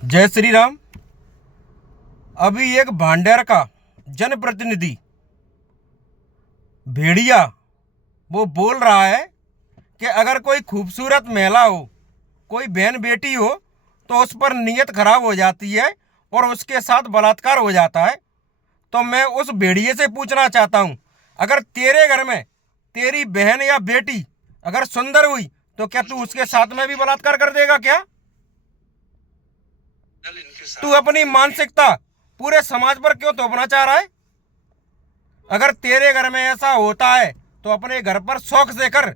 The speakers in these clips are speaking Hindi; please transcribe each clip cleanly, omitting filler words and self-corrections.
जय श्री राम। अभी एक भांडेर का जनप्रतिनिधि भेड़िया वो बोल रहा है कि अगर कोई खूबसूरत महिला हो, कोई बहन बेटी हो, तो उस पर नीयत खराब हो जाती है और उसके साथ बलात्कार हो जाता है। तो मैं उस भेड़िए से पूछना चाहता हूँ, अगर तेरे घर में तेरी बहन या बेटी अगर सुंदर हुई तो क्या तू उसके साथ में भी बलात्कार कर देगा क्या? तू अपनी मानसिकता पूरे समाज पर क्यों थोपना चाह रहा है? अगर तेरे घर में ऐसा होता है तो अपने घर पर शौक से कर,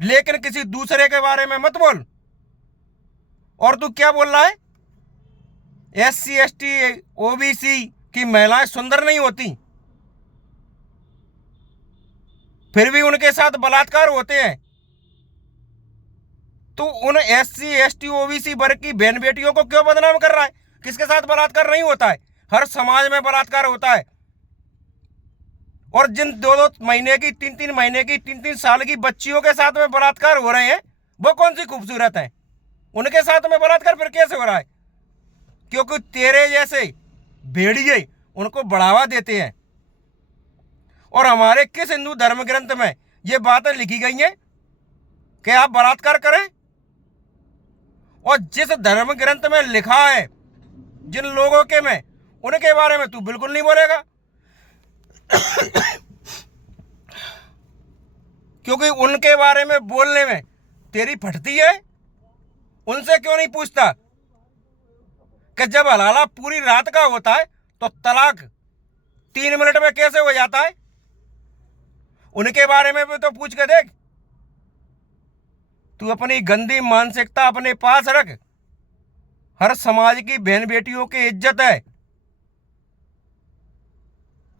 लेकिन किसी दूसरे के बारे में मत बोल। और तू क्या बोल रहा है? SC ST OBC की महिलाएं सुंदर नहीं होती, फिर भी उनके साथ बलात्कार होते हैं। तू उन SC ST OBC वर्ग की बहन बेटियों को क्यों बदनाम कर रहा है? किसके साथ बलात्कार नहीं होता है? हर समाज में बलात्कार होता है। और जिन 2-2 महीने की, 3-3 महीने की, 3-3 साल की बच्चियों के साथ में बलात्कार हो रहे हैं, वो कौन सी खूबसूरत है? उनके साथ में बलात्कार फिर कैसे हो रहा है? क्योंकि तेरे जैसे भेड़िए उनको बढ़ावा देते हैं। और हमारे किस हिंदू धर्म ग्रंथ में ये बातें लिखी गई हैं कि आप बलात्कार करें? और जिस धर्म ग्रंथ में लिखा है जिन लोगों के में, उनके बारे में तू बिल्कुल नहीं बोलेगा। क्योंकि उनके बारे में बोलने में तेरी फटती है। उनसे क्यों नहीं पूछता कि जब हलाला पूरी रात का होता है तो तलाक 3 मिनट में कैसे हो जाता है? उनके बारे में भी तो पूछ के देख। तू अपनी गंदी मानसिकता अपने पास रख। हर समाज की बहन बेटियों की इज्जत है।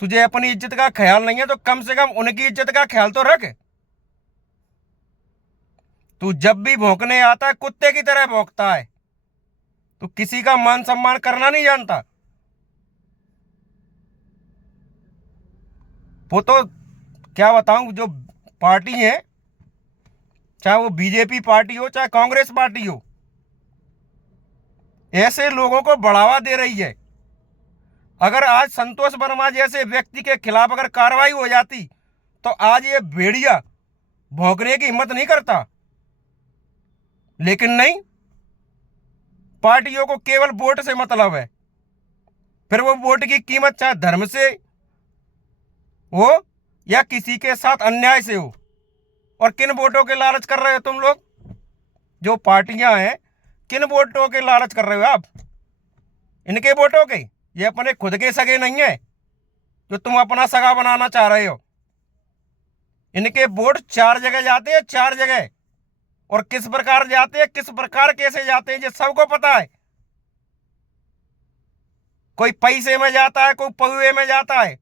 तुझे अपनी इज्जत का ख्याल नहीं है तो कम से कम उनकी इज्जत का ख्याल तो रख। तू जब भी भौंकने आता है कुत्ते की तरह भौंकता है। तू किसी का मान सम्मान करना नहीं जानता। वो तो क्या बताऊं, जो पार्टी है, चाहे वो बीजेपी पार्टी हो चाहे कांग्रेस पार्टी हो, ऐसे लोगों को बढ़ावा दे रही है। अगर आज संतोष वर्मा जैसे व्यक्ति के खिलाफ अगर कार्रवाई हो जाती तो आज ये भेड़िया भौंकने की हिम्मत नहीं करता। लेकिन नहीं, पार्टियों को केवल वोट से मतलब है। फिर वो वोट की कीमत चाहे धर्म से हो या किसी के साथ अन्याय से हो। और किन वोटों के लालच कर रहे हो तुम लोग? जो पार्टियां हैं, किन वोटों के लालच कर रहे हो आप? इनके वोटों के? ये अपने खुद के सगे नहीं है जो तुम अपना सगा बनाना चाह रहे हो। इनके वोट 4 जगह जाते हैं, 4 जगह। और किस प्रकार जाते हैं, किस प्रकार कैसे जाते हैं, ये सबको पता है। कोई पैसे में जाता है, कोई पहुए में जाता है।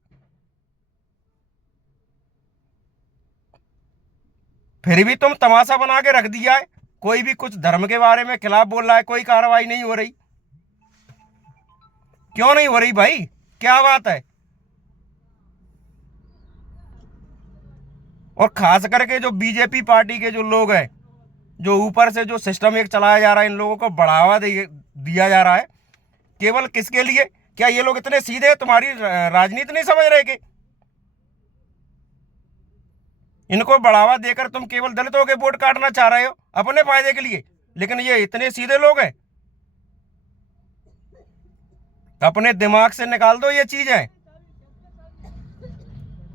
फिर भी तुम तमाशा बना के रख दिया है। कोई भी कुछ धर्म के बारे में खिलाफ बोल रहा है, कोई कार्रवाई नहीं हो रही। क्यों नहीं हो रही भाई? क्या बात है? और खास करके जो बीजेपी पार्टी के जो लोग हैं, जो ऊपर से जो सिस्टम एक चलाया जा रहा है, इन लोगों को बढ़ावा दिया जा रहा है। केवल किसके लिए? क्या ये लोग इतने सीधे हैं? तुम्हारी राजनीति नहीं समझ रहे कि इनको बढ़ावा देकर तुम केवल दलितों के वोट काटना चाह रहे हो अपने फायदे के लिए? लेकिन ये इतने सीधे लोग हैं। अपने दिमाग से निकाल दो ये चीजें।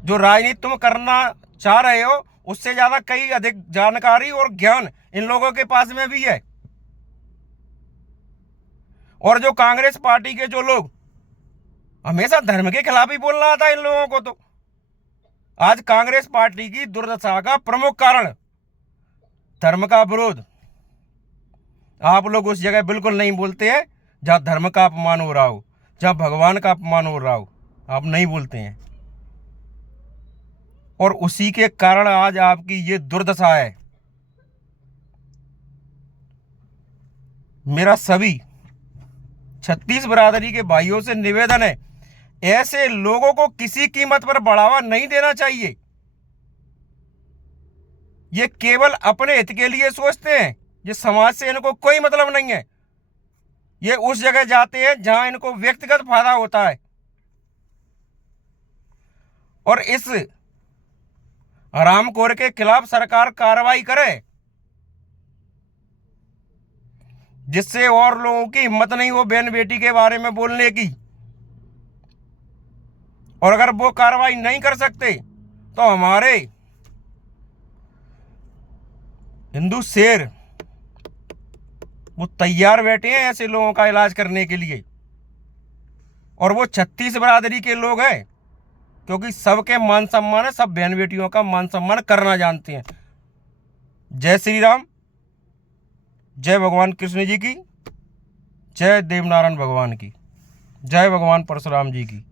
जो राजनीति तुम करना चाह रहे हो उससे ज्यादा कई अधिक जानकारी और ज्ञान इन लोगों के पास में भी है। और जो कांग्रेस पार्टी के जो लोग हमेशा धर्म के खिलाफ ही बोलना आता है इन लोगों को, तो आज कांग्रेस पार्टी की दुर्दशा का प्रमुख कारण धर्म का विरोध। आप लोग उस जगह बिल्कुल नहीं बोलते हैं जहां धर्म का अपमान हो रहा हो, जहां भगवान का अपमान हो रहा हो, आप नहीं बोलते हैं। और उसी के कारण आज आपकी ये दुर्दशा है। मेरा सभी 36 बिरादरी के भाइयों से निवेदन है, ऐसे लोगों को किसी कीमत पर बढ़ावा नहीं देना चाहिए। ये केवल अपने हित के लिए सोचते हैं। ये समाज से इनको कोई मतलब नहीं है। ये उस जगह जाते हैं जहां इनको व्यक्तिगत फायदा होता है। और इस हरामखोर के खिलाफ सरकार कार्रवाई करे, जिससे और लोगों की हिम्मत नहीं हो बहन बेटी के बारे में बोलने की। और अगर वो कार्रवाई नहीं कर सकते तो हमारे हिंदू शेर वो तैयार बैठे हैं ऐसे लोगों का इलाज करने के लिए। और वो 36 बरादरी के लोग हैं, क्योंकि सबके मान सम्मान है, सब बहन बेटियों का मान सम्मान करना जानते हैं। जय श्री राम, जय भगवान कृष्ण जी की, जय देवनारायण भगवान की, जय भगवान परशुराम जी की।